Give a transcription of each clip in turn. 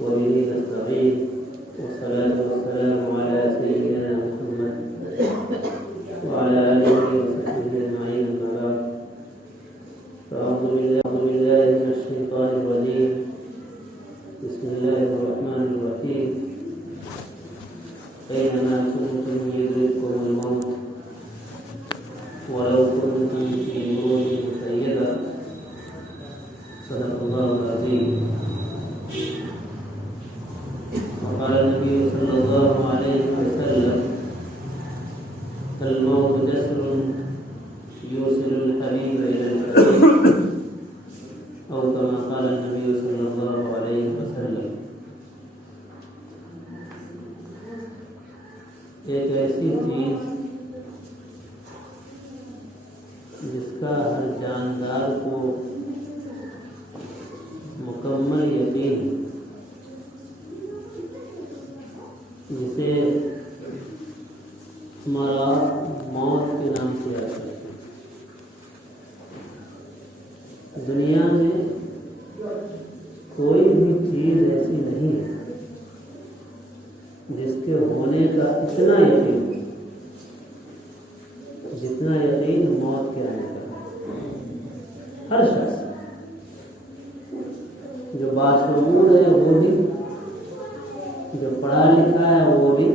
وبه نستعين والصلاة والسلام على سيدنا محمد وعلى آله وصحبه أجمعين أما بعد فأعوذ بالله من الشيطان الرجيم بسم الله الرحمن الرحيم أينما كنتم يدرككم الموت ولو كنتم في بروج مشيدة صدق الله العظيم. وقال النبي صلى الله عليه وسلم الموت جسر يوصل الحبيب إلى الحبيب أو كما قال النبي صلى الله عليه وسلم. ایک ایسی چیز جس کا ہر جاندار کو مکمل یقین، جسے ہمارا موت کے نام سے یاد کرتے ہیں. دنیا میں کوئی بھی چیز ایسی نہیں ہے جس کے ہونے کا اتنا یقین جتنا یقین موت کے آنے کا. ہر شخص جو باشعور ہے وہ بھی، جو پڑھا لکھا ہے وہ بھی،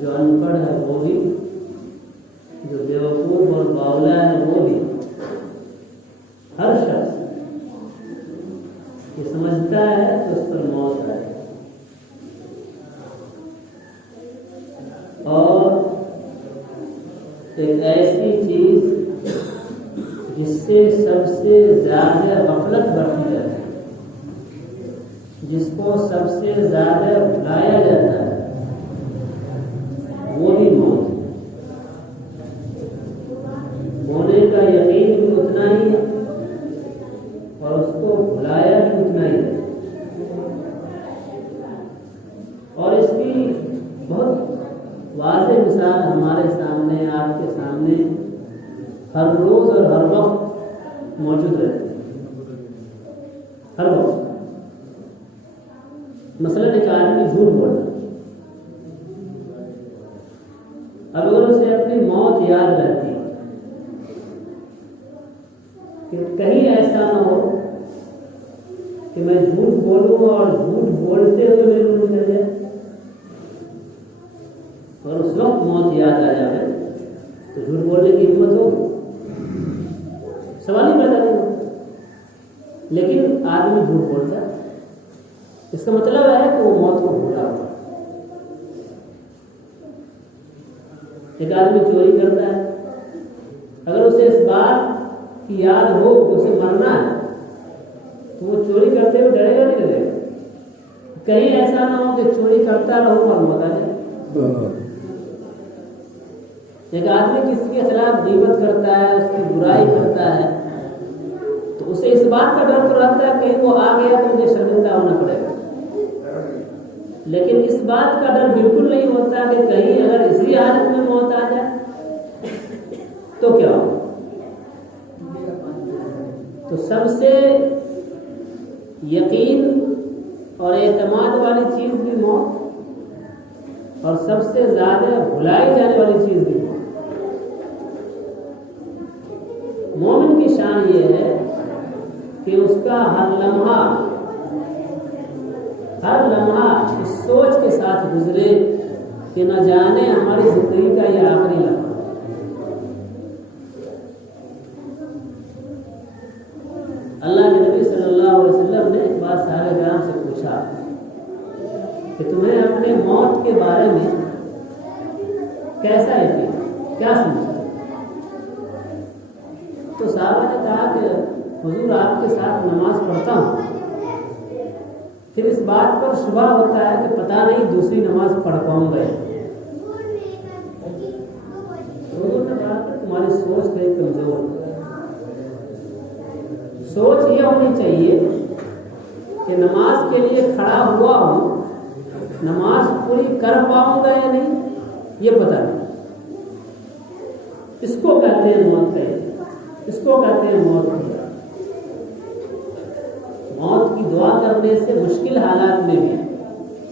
جو ان پڑھ ہے وہ بھی، جو بیوقوف اور باولا ہے وہ بھی، ہر شخص یہ سمجھتا ہے تو اس پر موت آئے. اور ایک ایسی چیز جس سے سب سے زیادہ غفلت برتی جاتی ہے، جس کو سب سے زیادہ بھلایا جاتا ہے، وہ بھی موت. ہونے کا یقین بھی اتنا ہی ہے اور اس کو بھلایا بھی اتنا ہی ہے. اور اس کی بہت واضح مثال ہمارے سامنے، آپ کے سامنے ہر روز اور ہر وقت موجود رہتی ہے. ہر وقت مثلاً ایک آدمی جھوٹ بولتا، اب اگر اسے اپنی موت یاد رہتی کہ کہیں ایسا نہ ہو کہ میں جھوٹ بولوں اور جھوٹ بولتے ہوئے میرے منہ چل جائے، اور اس وقت موت یاد آ جائے تو جھوٹ بولنے کی ہمت ہوگی؟ سوال ہی پیدا نہیں ہوتا. لیکن آدمی جھوٹ بولتا ہے، اس کا مطلب ہے کہ وہ موت کو بھولا ہوا. ایک آدمی چوری کرتا ہے، اگر اسے اس بات کی یاد ہو کہ اسے مرنا ہے تو وہ چوری کرتے ہوئے ڈرے گا نہیں ڈرے گا؟ کہیں ایسا نہ ہو کہ چوری کرتا رہو اور موت آ جائے. ایک آدمی کسی کے خلاف غیبت کرتا ہے، اس کی برائی کرتا ہے، تو اسے اس بات کا ڈر تو رہتا ہے کہیں وہ آ گیا تو مجھے شرمندہ ہونا پڑے گا. لیکن اس بات کا ڈر بالکل نہیں ہوتا کہ کہیں اگر اسی حالت میں موت آ جائے تو کیا ہو. تو سب سے یقین اور اعتماد والی چیز بھی موت، اور سب سے زیادہ بھلائی جانے والی چیز بھی موت. مومن کی شان یہ ہے کہ اس کا ہر لمحہ اس سوچ کے ساتھ گزرے کہ نہ جانے ہماری زندگی کا یہ آخری لمحہ. اللہ کے نبی صلی اللہ علیہ وسلم نے ایک بار صحابہ کرام سے پوچھا کہ تمہیں اپنے موت کے بارے میں کیسا یقین، کیا سمجھتے؟ تو صحابہ نے کہا کہ حضور آپ کے ساتھ نماز پڑھتا ہوں، پھر اس بات پر شبہ ہوتا ہے کہ پتہ نہیں دوسری نماز پڑھ پاؤں گا. حضور نے کہا کہ تمہاری سوچ بڑی کمزور ہے. سوچ یہ ہونی چاہیے کہ نماز کے لیے کھڑا ہوا ہوں، نماز پوری کر پاؤں گا یا نہیں یہ پتہ نہیں. اس کو کہتے ہیں موت کا، اس کو کہتے ہیں موت کی موت کی دعا کرنے سے مشکل حالات میں بھی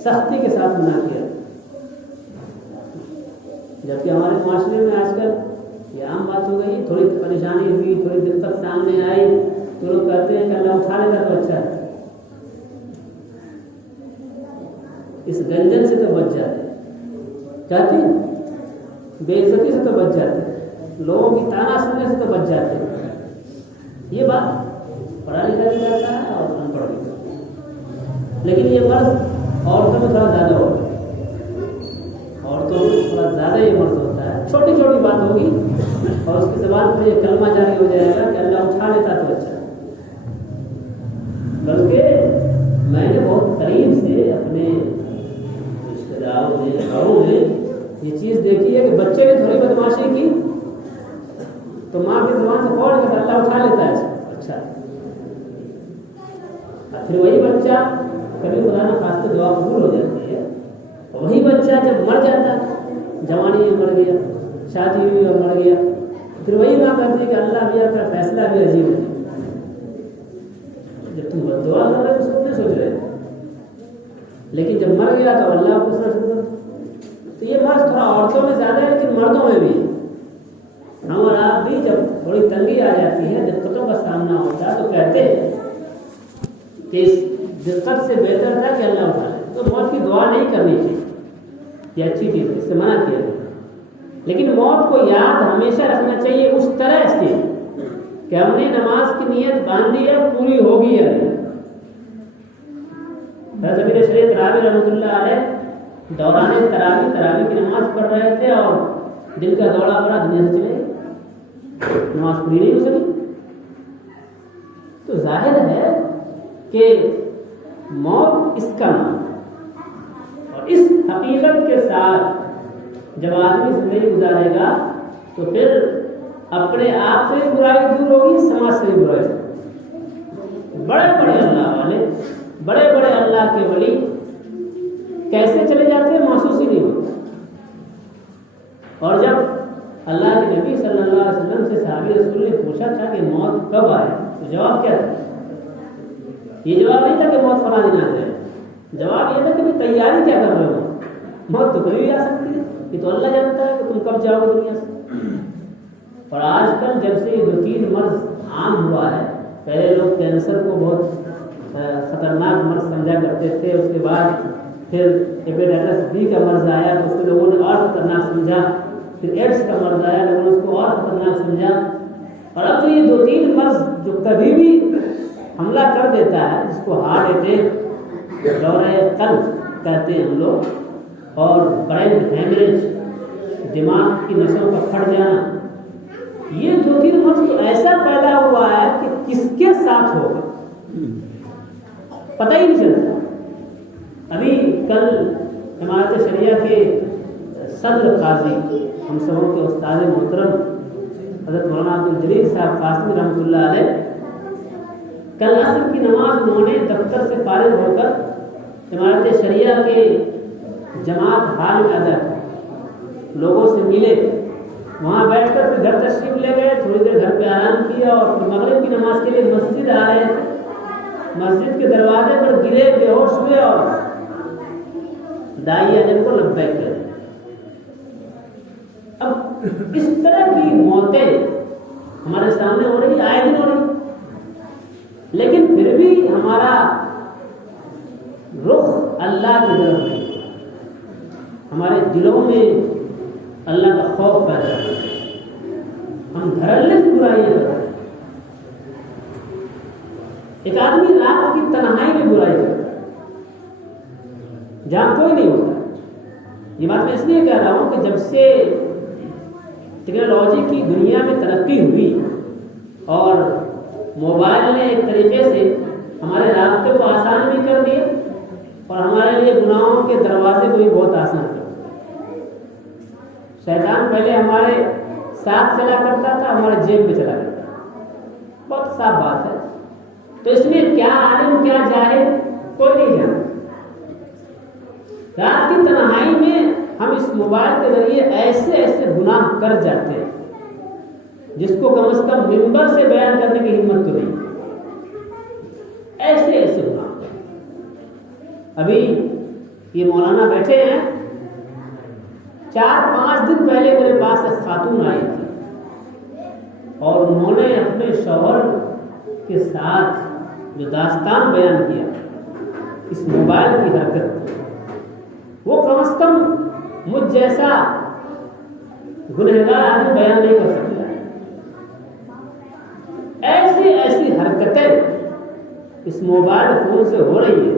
سختی کے ساتھ منع کیا، جبکہ ہمارے معاشرے میں آج کل یہ عام بات ہو گئی، تھوڑی پریشانی ہوئی، تھوڑی دقت سامنے آئی تو لوگ کہتے ہیں کہ اللہ اٹھا لیتا تو اچھا ہے، اس گنجن سے تو بچ جاتے، کہتے ہیں بے عزتی سے تو بچ جاتے، لوگوں کی تانا سننے سے تو بچ جاتے۔ یہ بات پڑھا لکھا بھی کرتا ہے اور ان پڑھ بھی کرتا ہے، لیکن یہ مرض عورتوں میں تھوڑا زیادہ ہوتا ہے، عورتوں میں تھوڑا زیادہ یہ مرض ہوتا ہے، چھوٹی چھوٹی بات ہوگی اور اس کی زبان پہ یہ کلمہ جاری ہو جائے گا کہ اللہ اٹھا لیتا تو اچھا۔ بلکہ میں نے بہت قریب سے اپنے رشتے داروں میں گھروں میں یہ چیز دیکھی ہے کہ بچے نے تھوڑی بدماشی کی تو ماں کی زبان سے فوراً کہ اللہ اٹھا لیتا ہے اچھا، پھر وہی بچہ کبھی خدا نہ خواستہ دعا قبول ہو جاتی ہے، وہی بچہ جب مر جاتا ہے، جوانی میں مر گیا، شادی ہوئی اور مر گیا، پھر وہی ماں کہتی ہے کہ اللہ میاں کا فیصلہ بھی عجیب ہے، جب تم دعا کر رہے تو سب نہیں سوچ رہے، لیکن جب مر گیا تو اللہ کو سوچ۔ تو یہ مرض تھوڑا عورتوں میں زیادہ ہے لیکن مردوں میں بھی، ہم اور آپ بھی جب تھوڑی تنگی آ جاتی ہے، دقتوں کا سامنا ہوتا ہے تو کہتے ہیں کہ اس دقت سے بہتر تھا کہ اللہ اٹھا لے، تو موت کی دعا نہیں کرنی چاہیے، یہ اچھی چیز ہے، اس سے منع کیا ہے، لیکن موت کو یاد ہمیشہ رکھنا چاہیے اس طرح سے کہ ہم نے نماز کی نیت باندھی ہے، پوری ہوگی یا نہیں۔ حضرت امیر شریعت راوی رحمۃ اللہ علیہ دوران تراویح کی نماز پڑھ رہے تھے اور دل کا دورہ پڑا، دنیا سے چلے گئے، نماز پوری نہیں ہو سکی۔ تو ظاہر ہے کہ موت اس کا نام، اور اس حقیقت کے ساتھ جب آدمی زندگی گزارے گا تو پھر اپنے آپ سے برائی دور ہوگی، سماج سے برائی۔ بڑے بڑے اللہ والے، بڑے بڑے اللہ کے ولی کیسے چلے جاتے ہیں محسوس ہی نہیں ہوتا، اور جب اللہ کے نبی صلی اللہ علیہ وسلم سے صحابی رسول نے پوچھا تھا کہ موت کب آئے تو جواب کیا تھا؟ یہ جواب نہیں تھا کہ موت فلاں دن آ جائے، جواب یہ تھا کہ تیاری کیا کر رہے ہو، موت تو کبھی بھی آ سکتی ہے، یہ تو اللہ جانتا ہے کہ تم کب جاؤ گے دنیا سے۔ اور آج کل جب سے یہ 2-3 مرض عام ہوا ہے، پہلے لوگ کینسر کو بہت خطرناک مرض سمجھا کرتے تھے، اس کے بعد پھر ہیپیٹائٹس بی کا مرض آیا تو اس کو لوگوں نے اور خطرناک سمجھا، پھر ایڈس کا مرض آیا، لوگوں نے اس کو اور خطرناک سمجھا، اور اب تو یہ 2-3 مرض جو کبھی بھی حملہ کر دیتا ہے، جس کو ہارٹ اٹیک، دورہ قلب کہتے ہیں ہم لوگ، اور برین ہیمریج، دماغ کی نسوں کا پھٹ جانا، یہ 2-3 مرض تو ایسا پیدا ہوا ہے کہ کس کے ساتھ ہوگا پتہ ہی نہیں چلتا۔ ابھی کل امارت شریعہ کے صدر قاضی، ہم سبوں کے استاد محترم حضرت مولانا عبدالجلیل صاحب قاسمی رحمۃ اللہ علیہ، کل عصر کی نماز انہوں نے دفتر سے فارغ ہو کر امارت شریعہ کے جماعت ہال میں ادا کی، لوگوں سے ملے، وہاں بیٹھ کر پھر گھر تشریف لے گئے، تھوڑی دیر گھر پہ آرام کیا اور پھر مغرب کی نماز کے لیے مسجد آ رہے تھے، مسجد کے دروازے پر گرے، بے ہوش ہوئے اور داعی اجل کو لبیک کر۔ اب اس طرح کی موتیں ہمارے سامنے ہو رہی، آئے دن ہو رہی، لیکن پھر بھی ہمارا رخ اللہ کی طرف ہے، ہمارے دلوں میں اللہ کا خوف پیدا ہے، ہم دھڑلے سے برائیاں کر رہے ہیں۔ ایک آدمی رات کی تنہائی میں برائی کرتا ہے جہاں کوئی نہیں ہوتا۔ یہ بات میں اس لیے کہہ رہا ہوں کہ جب سے ٹیکنالوجی کی دنیا میں ترقی ہوئی اور موبائل نے ایک طریقے سے ہمارے رابطے کو آسان بھی کر دیا اور ہمارے لیے گناہوں کے دروازے کو بھی بہت آسان کر دیا۔ شیطان پہلے ہمارے ساتھ چلا کرتا تھا، ہمارے جیب میں چلا کرتا تھا، بہت صاف بات ہے۔ تو اس میں کیا عالم کیا جاہل کوئی نہیں جانتا۔ رات کی تنہائی میں ہم اس موبائل کے ذریعے ایسے ایسے گناہ کر جاتے ہیں جس کو کم از کم منبر سے بیان کرنے کی ہمت تو نہیں، ایسے ایسے گناہ ابھی یہ مولانا بیٹھے ہیں، 4-5 دن پہلے میرے پاس ایک خاتون آئی تھی اور انہوں نے اپنے شوہر کے ساتھ جو داستان بیان کیا اس موبائل کی حرکت، وہ کم از کم مجھ جیسا گنہگار آدمی بیان نہیں کر سکتا۔ ایسی حرکتیں اس موبائل فون سے ہو رہی ہے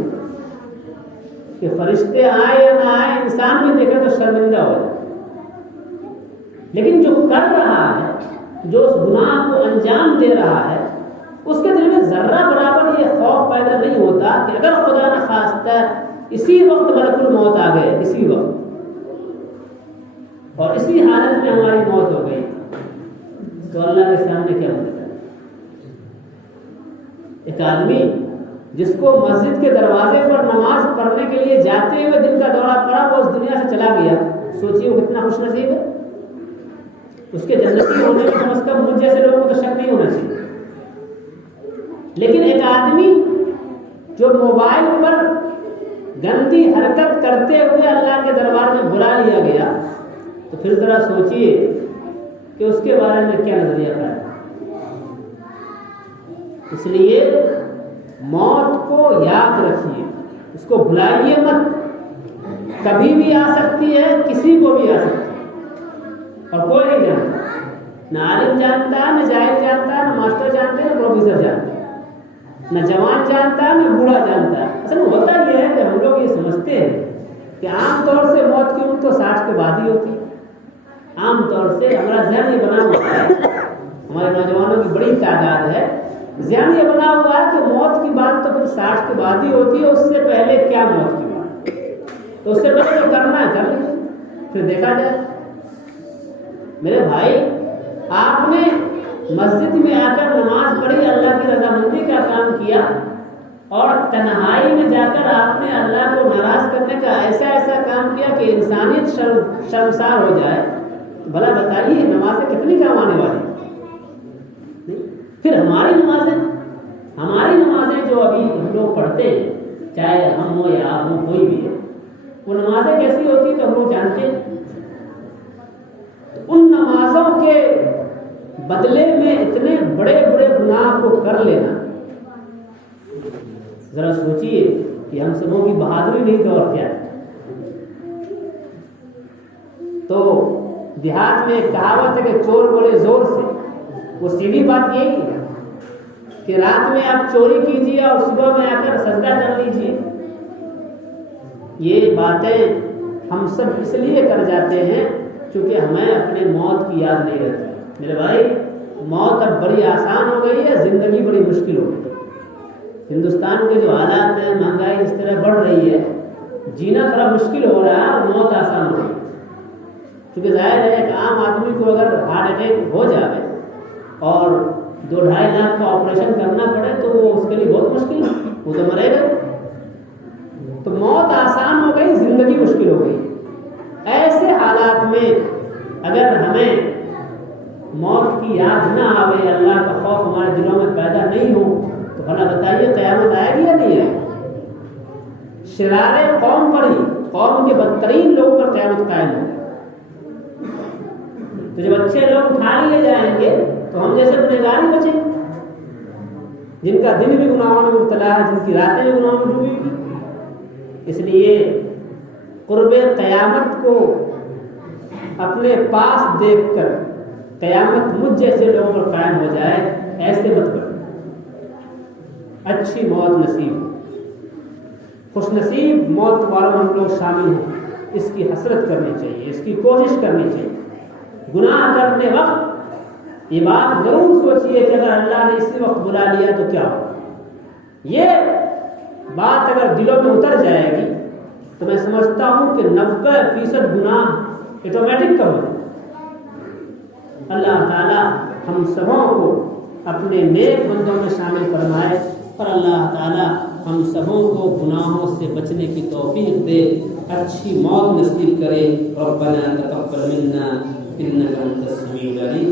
کہ فرشتے آئے یا نہ آئے، انسان بھی دیکھے تو شرمندہ ہو جائے، لیکن جو کر رہا ہے، جو اس گناہ کو انجام دے رہا ہے، اس کے دل میں ذرہ برابر یہ خوف پیدا نہیں ہوتا کہ اگر خدا نہ خواستہ اسی وقت ملک الموت آ گئے، اسی وقت اور اسی حالت میں ہماری موت ہو گئی تو اللہ کے سامنے کیا ملے گا؟ ایک آدمی جس کو مسجد کے دروازے پر نماز پڑھنے کے لیے جاتے ہوئے دل کا دورہ پڑا، وہ اس دنیا سے چلا گیا، سوچیے وہ کتنا خوش نصیب ہے۔ اس کے جنتی ہونے میں کم از کم مجھ جیسے لوگوں کو شک نہیں ہونا چاہیے، لیکن ایک آدمی جو موبائل پر گندی حرکت کرتے ہوئے اللہ کے دربار میں بلا لیا گیا، تو پھر ذرا سوچئے کہ اس کے بارے میں کیا نظریہ ہے۔ اس لیے موت کو یاد رکھیے، اس کو بھلائیے مت، کبھی بھی آ سکتی ہے، کسی کو بھی آ سکتی ہے اور کوئی نہیں جانتا، نہ عالم جانتا، نہ جاہل جانتا، نہ ماسٹر جانتے، نہ پروفیسر جانتے، نہ جوان جانتا، نہ بوڑھا جانتا۔ اصل میں ہوتا یہ ہے کہ ہم لوگ یہ سمجھتے ہیں کہ عام طور سے موت کی عمر تو 60 کے بعد ہی ہوتی ہے۔ عام طور سے ہمارا ذہن یہ بنا ہوا ہے، ہمارے نوجوانوں کی بڑی تعداد ہے، ذہن یہ بنا ہوا ہے کہ موت کی بات تو پھر 60 کے بعد ہی ہوتی ہے، اس سے پہلے کیا موت کی بات، تو اس سے پہلے جو کرنا ہے کر لیجیے، پھر دیکھا جائے۔ میرے بھائی، آپ نے مسجد میں آ کر نماز پڑھی، اللہ کی رضامندی کا کام کیا، اور تنہائی میں جا کر آپ نے اللہ کو ناراض کرنے کا ایسا کام کیا کہ انسانیت شرمسار ہو جائے، بھلا بتائیے نمازیں کتنی کام آنے والی؟ پھر ہماری نمازیں جو ابھی ہم لوگ پڑھتے ہیں، چاہے ہم ہو یا آپ ہو، کوئی بھی ہے، وہ نمازیں کیسی ہوتی ہیں تو ہم لوگ جانتے ہیں۔ ان نمازوں کے بدلے میں اتنے بڑے بڑے گناہ کو کر لینا، ذرا سوچئے کہ ہم سبوں کی بہادری نہیں تو اور کیا ہے۔ تو دیہات میں ایک کہاوت ہے کہ چور بولے زور سے، وہ سیدھی بات یہی ہے کہ رات میں آپ چوری کیجیے اور صبح میں آ کر سجدہ کر لیجیے۔ یہ باتیں ہم سب اس لیے کر جاتے ہیں کیونکہ ہمیں اپنے موت کی یاد نہیں رہتی۔ میرے بھائی، موت اب بڑی آسان ہو گئی ہے، زندگی بڑی مشکل ہو گئی۔ ہندوستان کے جو حالات ہیں، مہنگائی اس طرح بڑھ رہی ہے، جینا تھوڑا مشکل ہو رہا ہے اور موت آسان ہو رہی ہے، کیونکہ ظاہر ہے ایک عام آدمی کو اگر ہارٹ اٹیک ہو جائے اور 2-2.5 لاکھ کا آپریشن کرنا پڑے تو وہ اس کے لیے بہت مشکل ہے، وہ تو مرے گا۔ تو موت آسان ہو گئی، زندگی مشکل ہو گئی۔ ایسے حالات میں اگر ہمیں موت کی یاد نہ آوے، اللہ کا خوف ہمارے دلوں میں پیدا نہیں ہو، تو بھلا بتائیے قیامت آئے گی یا نہیں آئے گی؟ شرار قوم پر ہی، قوم کے بدترین لوگوں پر قیامت قائم ہوگی۔ تو جب اچھے لوگ اٹھا لیے جائیں گے تو ہم جیسے گنہگار ہی بچیں، جن کا دن بھی گناہوں میں مبتلا ہے، جن کی راتیں بھی گناہوں میں ڈوبی ہوئی۔ اس لیے قرب قیامت کو اپنے پاس دیکھ کر قیامت مجھ جیسے لوگوں پر قائم ہو جائے، ایسے مت کرو۔ اچھی موت نصیب ہو، خوش نصیب موت والوں ہم لوگ شامل ہوں، اس کی حسرت کرنی چاہیے، اس کی کوشش کرنی چاہیے۔ گناہ کرتے وقت یہ بات ضرور سوچیے کہ اگر اللہ نے اسی وقت بلا لیا تو کیا ہوگا۔ یہ بات اگر دلوں میں اتر جائے گی تو میں سمجھتا ہوں کہ 90% گناہ آٹومیٹک کم ہو جائے۔ اللہ تعالی ہم سبوں کو اپنے نیک بندوں میں شامل فرمائے، اور اللہ تعالی ہم سبوں کو گناہوں سے بچنے کی توفیق دے، اچھی موت نصیب کرے۔ ربنا تقبل منا انک انت السمیع العلیم۔